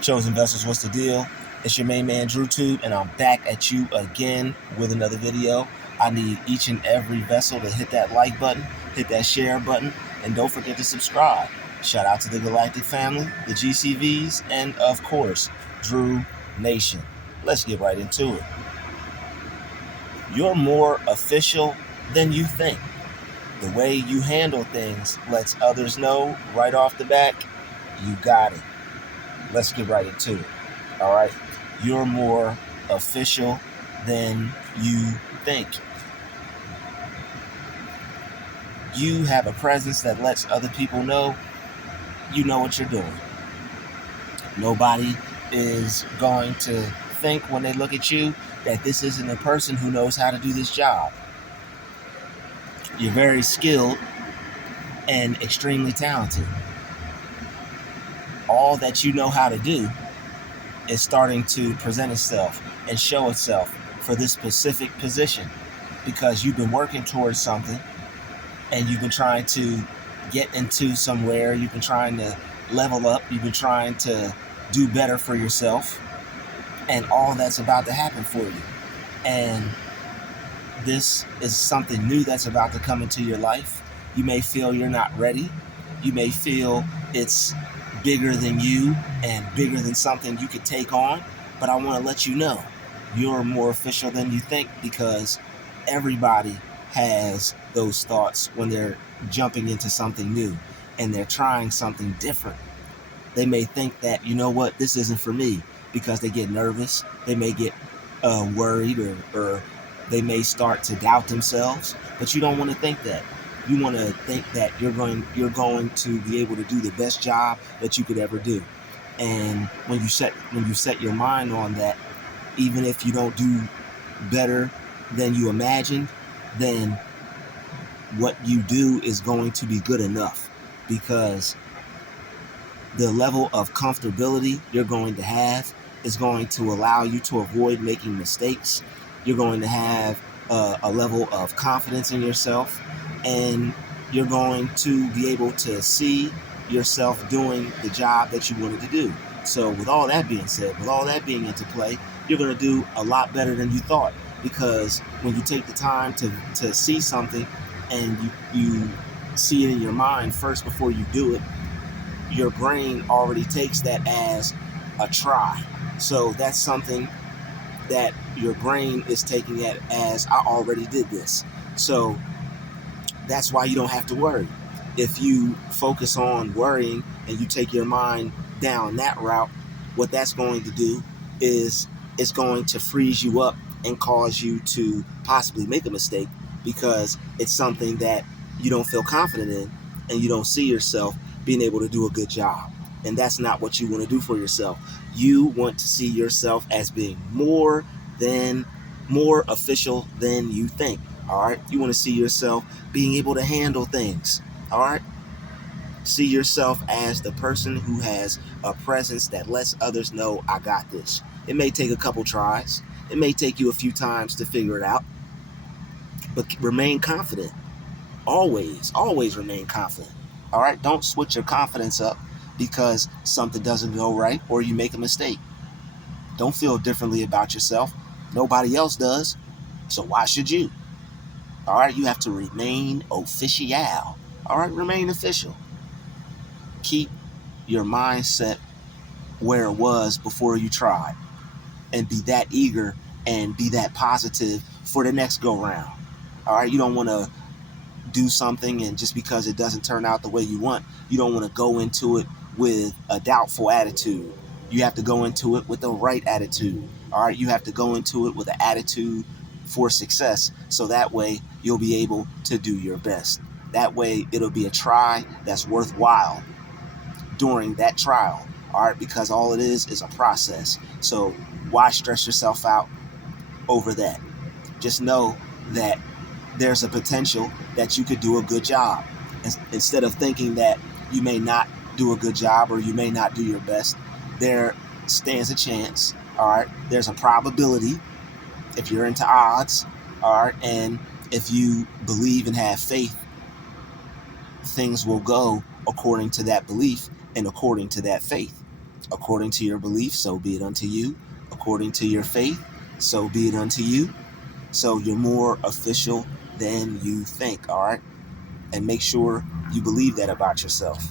Chosen Vessels, what's the deal? It's your main man Drutube, and I'm back at you again with another video. I need each and every vessel to hit that like button, hit that share button, and don't forget to subscribe. Shout out to the Galactic family, the GCVs, and of course, Druuill Nation. Let's get right into it. You're more official than you think. The way you handle things lets others know right off the bat, you got it. Let's get right into it. All right. You're more official than you think. You have a presence that lets other people know you know what you're doing. Nobody is going to think when they look at you that this isn't a person who knows how to do this job. You're very skilled and extremely talented. All that you know how to do is starting to present itself and show itself for this specific position because you've been working towards something and you've been trying to get into somewhere, you've been trying to level up, you've been trying to do better for yourself, and all that's about to happen for you. And this is something new that's about to come into your life. You may feel you're not ready. You may feel it's bigger than you and bigger than something you could take on, but I want to let you know you're more official than you think, because everybody has those thoughts when they're jumping into something new and they're trying something different. They may think that, you know what, this isn't for me, because they get nervous, they may get worried, or they may start to doubt themselves, but you don't want to think that. You want to think that you're going to be able to do the best job that you could ever do. And when you set your mind on that, even if you don't do better than you imagined, then what you do is going to be good enough, because the level of comfortability you're going to have is going to allow you to avoid making mistakes. You're going to have a level of confidence in yourself, and you're going to be able to see yourself doing the job that you wanted to do. So with all that being said, with all that being into play, you're going to do a lot better than you thought, because when you take the time to see something and you see it in your mind first before you do it, your brain already takes that as a try. So that's something that your brain is taking it as, I already did this. So that's why you don't have to worry. If you focus on worrying and you take your mind down that route, what that's going to do is it's going to freeze you up and cause you to possibly make a mistake, because it's something that you don't feel confident in and you don't see yourself being able to do a good job. And that's not what you want to do for yourself. You want to see yourself as being more official than you think. All right. You want to see yourself being able to handle things. All right. See yourself as the person who has a presence that lets others know, I got this. It may take a couple tries. It may take you a few times to figure it out, but remain confident. Always remain confident. All right. Don't switch your confidence up because something doesn't go right or you make a mistake. Don't feel differently about yourself. Nobody else does. So why should you? All right. You have to remain official. All right. Remain official. Keep your mindset where it was before you tried, and be that eager and be that positive for the next go round. All right. You don't want to do something and just because it doesn't turn out the way you want, you don't want to go into it with a doubtful attitude. You have to go into it with the right attitude. All right. You have to go into it with an attitude for success, so that way you'll be able to do your best. That way it'll be a try that's worthwhile during that trial. All right. Because all it is a process. So why stress yourself out over that? Just know that there's a potential that you could do a good job. Instead of thinking that you may not do a good job or you may not do your best, there stands a chance. All right. There's a probability, if you're into odds. All right. And if you believe and have faith, things will go according to that belief and according to that faith. According to your belief, so be it unto you. According to your faith, so be it unto you. So you're more official than you think, all right? And make sure you believe that about yourself.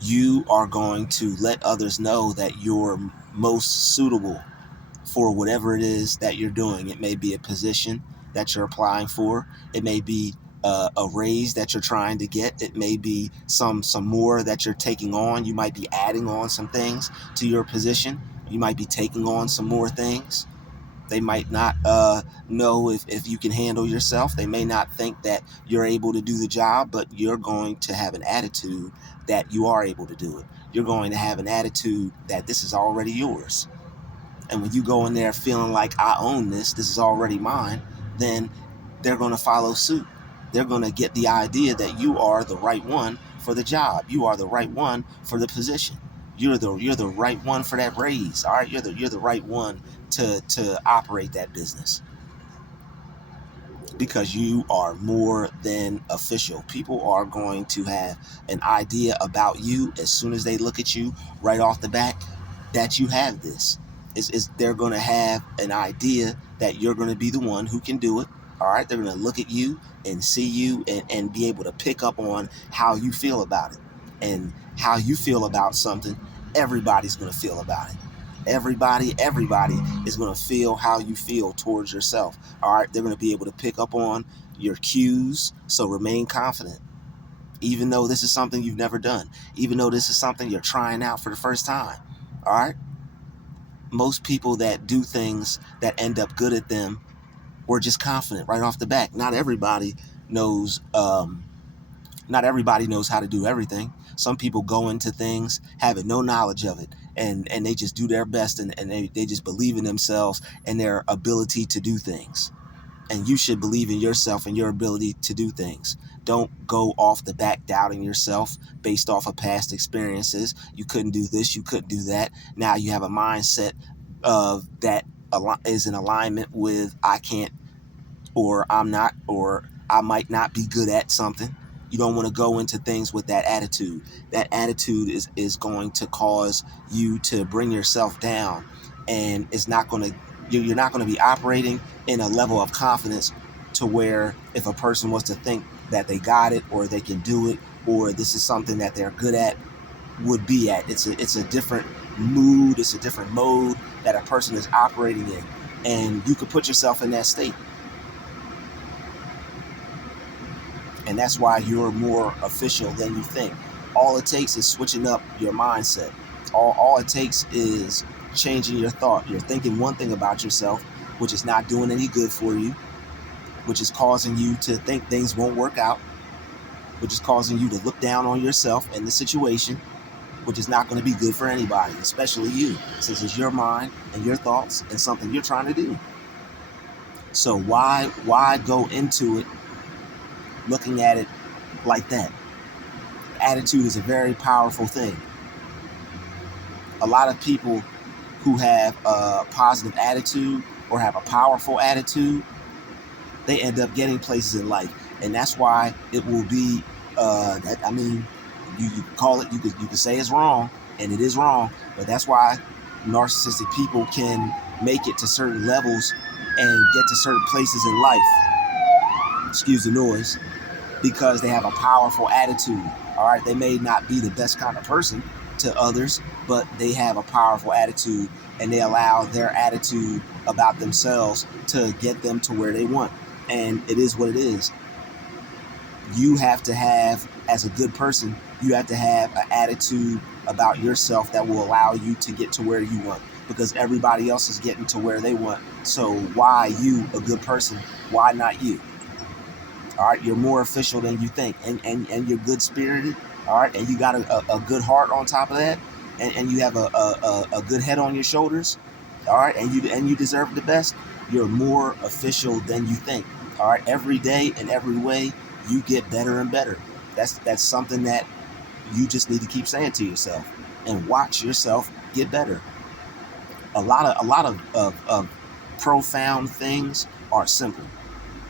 You are going to let others know that you're most suitable for whatever it is that you're doing. It may be a position that you're applying for. It may be a raise that you're trying to get. It may be some more that you're taking on. You might be adding on some things to your position. You might be taking on some more things. They might not know if you can handle yourself. They may not think that you're able to do the job, but you're going to have an attitude that you are able to do it. You're going to have an attitude that this is already yours. And when you go in there feeling like I own this is already mine, then they're going to follow suit. They're going to get the idea that you are the right one for the job. You are the right one for the position. You're the right one for that raise. All right, you're the right one to operate that business, because you are more than official. People are going to have an idea about you as soon as they look at you right off the bat that you have this. They're going to have an idea that you're going to be the one who can do it. All right, they're going to look at you and see you and be able to pick up on how you feel about it. And how you feel about something, everybody's going to feel about it. Everybody is going to feel how you feel towards yourself. All right, they're going to be able to pick up on your cues. So remain confident, even though this is something you've never done, even though this is something you're trying out for the first time. All right, most people that do things that end up good at them were just confident right off the bat. Not everybody knows. Not everybody knows how to do everything. Some people go into things having no knowledge of it, and they just do their best, and they just believe in themselves and their ability to do things. And you should believe in yourself and your ability to do things. Don't go off the back doubting yourself based off of past experiences. You couldn't do this, you couldn't do that. Now you have a mindset of that is in alignment with I can't, or I'm not, or I might not be good at something. You don't want to go into things with that attitude. That attitude is going to cause you to bring yourself down, and it's not going to, you're not going to be operating in a level of confidence to where if a person was to think that they got it or they can do it or this is something that they're good at, would be at. It's a different mood, it's a different mode that a person is operating in, and you could put yourself in that state. And that's why you're more official than you think. All it takes is switching up your mindset. All it takes is changing your thought. You're thinking one thing about yourself, which is not doing any good for you, which is causing you to think things won't work out, which is causing you to look down on yourself and the situation, which is not going to be good for anybody, especially you, since it's your mind and your thoughts and something you're trying to do. So why go into it looking at it like that? Attitude is a very powerful thing. A lot of people who have a positive attitude or have a powerful attitude, they end up getting places in life. And that's why it will be, you call it, you could say it's wrong, and it is wrong, but that's why narcissistic people can make it to certain levels and get to certain places in life. Excuse the noise. Because they have a powerful attitude. All right, they may not be the best kind of person to others, but they have a powerful attitude, and they allow their attitude about themselves to get them to where they want. And it is what it is. You have to have, as a good person, you have to have an attitude about yourself that will allow you to get to where you want, because everybody else is getting to where they want. So why you, a good person? Why not you? All right, you're more official than you think, and you're good spirited. All right, and you got a good heart on top of that, and you have a good head on your shoulders. All right, and you deserve the best. You're more official than you think. All right, every day in every way you get better and better. That's something that you just need to keep saying to yourself and watch yourself get better. A lot of profound things are simple.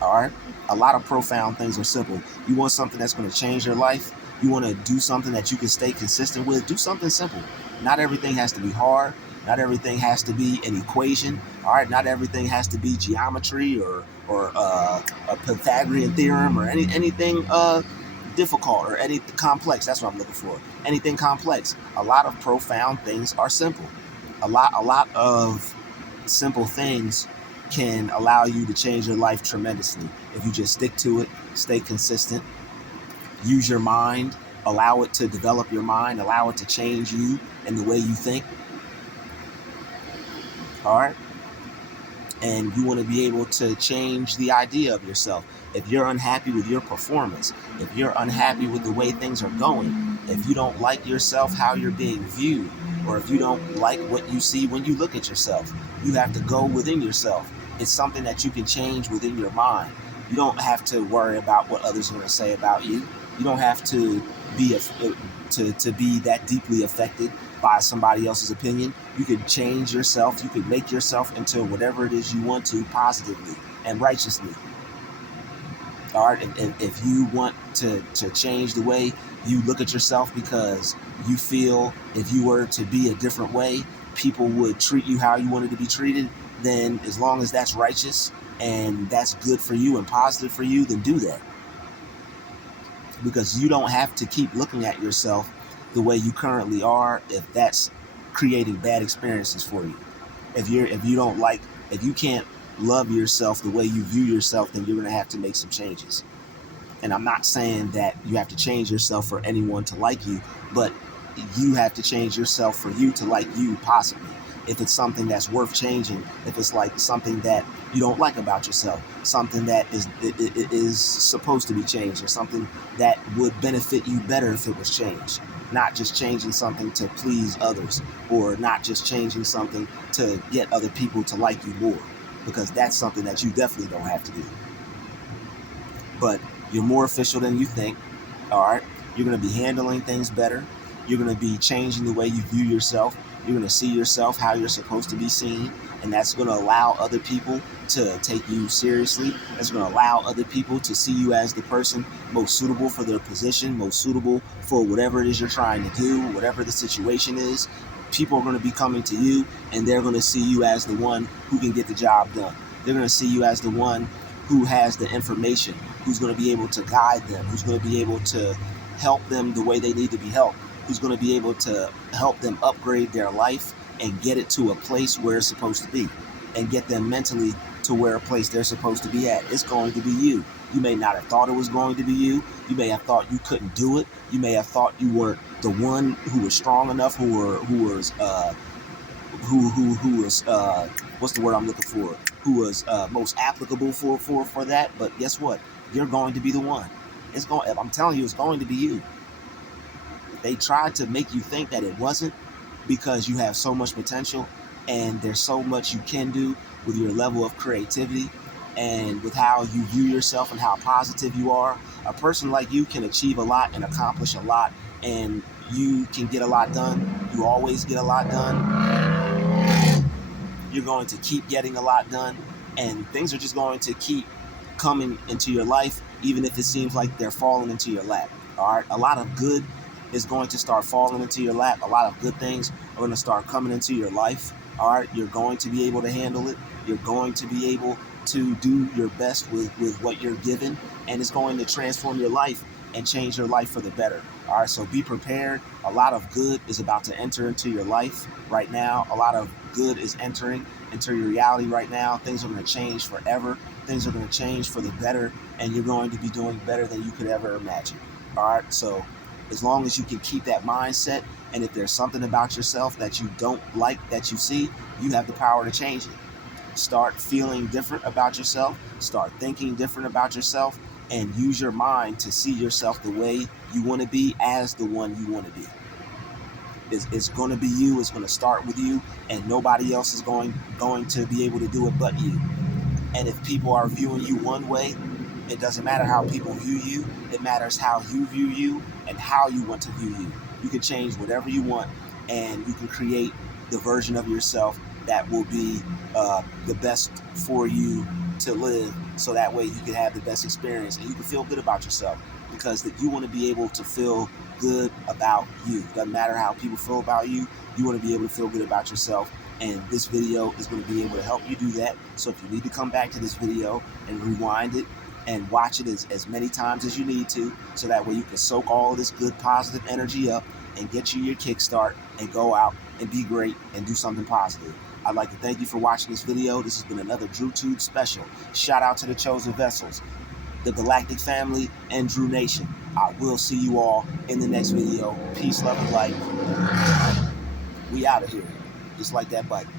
All right, a lot of profound things are simple. You want something that's going to change your life? You want to do something that you can stay consistent with, do something simple. Not everything has to be hard. Not everything has to be an equation. All right, not everything has to be geometry or a Pythagorean theorem or anything difficult or anything complex. That's what I'm looking for. Anything complex. A lot of profound things are simple. A lot of simple things can allow you to change your life tremendously if you just stick to it, stay consistent, use your mind, allow it to develop your mind, allow it to change you and the way you think. All right. And you want to be able to change the idea of yourself. If you're unhappy with your performance, if you're unhappy with the way things are going, if you don't like yourself, how you're being viewed, or if you don't like what you see when you look at yourself, you have to go within yourself. It's something that you can change within your mind. You don't have to worry about what others are going to say about you. You don't have to be to be that deeply affected by somebody else's opinion. You can change yourself. You can make yourself into whatever it is you want to, positively and righteously. All right, and if you want to change the way you look at yourself because you feel if you were to be a different way, people would treat you how you wanted to be treated, then as long as that's righteous and that's good for you and positive for you, then do that. Because you don't have to keep looking at yourself the way you currently are if that's creating bad experiences for you. If you can't love yourself the way you view yourself, then you're going to have to make some changes. And I'm not saying that you have to change yourself for anyone to like you, but you have to change yourself for you to like you, possibly. If it's something that's worth changing, if it's like something that you don't like about yourself, something that is supposed to be changed, or something that would benefit you better if it was changed. Not just changing something to please others, or not just changing something to get other people to like you more, because that's something that you definitely don't have to do. But you're more official than you think. All right, you're going to be handling things better. You're going to be changing the way you view yourself. You're going to see yourself how you're supposed to be seen, and that's going to allow other people to take you seriously. That's going to allow other people to see you as the person most suitable for their position, most suitable for whatever it is you're trying to do, whatever the situation is. People are going to be coming to you, and they're going to see you as the one who can get the job done. They're going to see you as the one who has the information, who's going to be able to guide them, who's going to be able to help them the way they need to be helped, who's going to be able to help them upgrade their life and get it to a place where it's supposed to be, and get them mentally to where a place they're supposed to be at. It's going to be you. You may not have thought it was going to be you. You may have thought you couldn't do it. You may have thought you weren't the one who was strong enough, who was what's the word I'm looking for? Who was most applicable for that. But guess what? You're going to be the one. I'm telling you, it's going to be you. They tried to make you think that it wasn't, because you have so much potential and there's so much you can do with your level of creativity and with how you view yourself and how positive you are. A person like you can achieve a lot and accomplish a lot, and you can get a lot done. You always get a lot done. You're going to keep getting a lot done, and things are just going to keep coming into your life, even if it seems like they're falling into your lap. All right, a lot of good is going to start falling into your lap. A lot of good things are going to start coming into your life. All right, you're going to be able to handle it. You're going to be able to do your best with what you're given, and it's going to transform your life and change your life for the better. All right, so be prepared. A lot of good is about to enter into your life right now. A lot of good is entering into your reality right now. Things are going to change forever. Things are going to change for the better, and you're going to be doing better than you could ever imagine. All right, so as long as you can keep that mindset, and if there's something about yourself that you don't like that you see, you have the power to change it. Start feeling different about yourself. Start thinking different about yourself, and use your mind to see yourself the way you want to be, as the one you want to be. It's going to be you. It's going to start with you, and nobody else is going to be able to do it but you. And if people are viewing you one way, it doesn't matter how people view you. It matters how you view you and how you want to view you. You can change whatever you want, and you can create the version of yourself that will be the best for you to live, so that way you can have the best experience and you can feel good about yourself. because that you want to be able to feel good about you. Doesn't matter how people feel about you, you want to be able to feel good about yourself. And this video is going to be able to help you do that. So if you need to come back to this video and rewind it and watch it as many times as you need to, so that way you can soak all this good positive energy up and get you your kickstart and go out and be great and do something positive. I'd like to thank you for watching this video. This has been another Drutube special. Shout out to the chosen vessels, the Galactic family, and Drew Nation. I will see you all in the next video. Peace, love, and light. We out of here. Just like that button.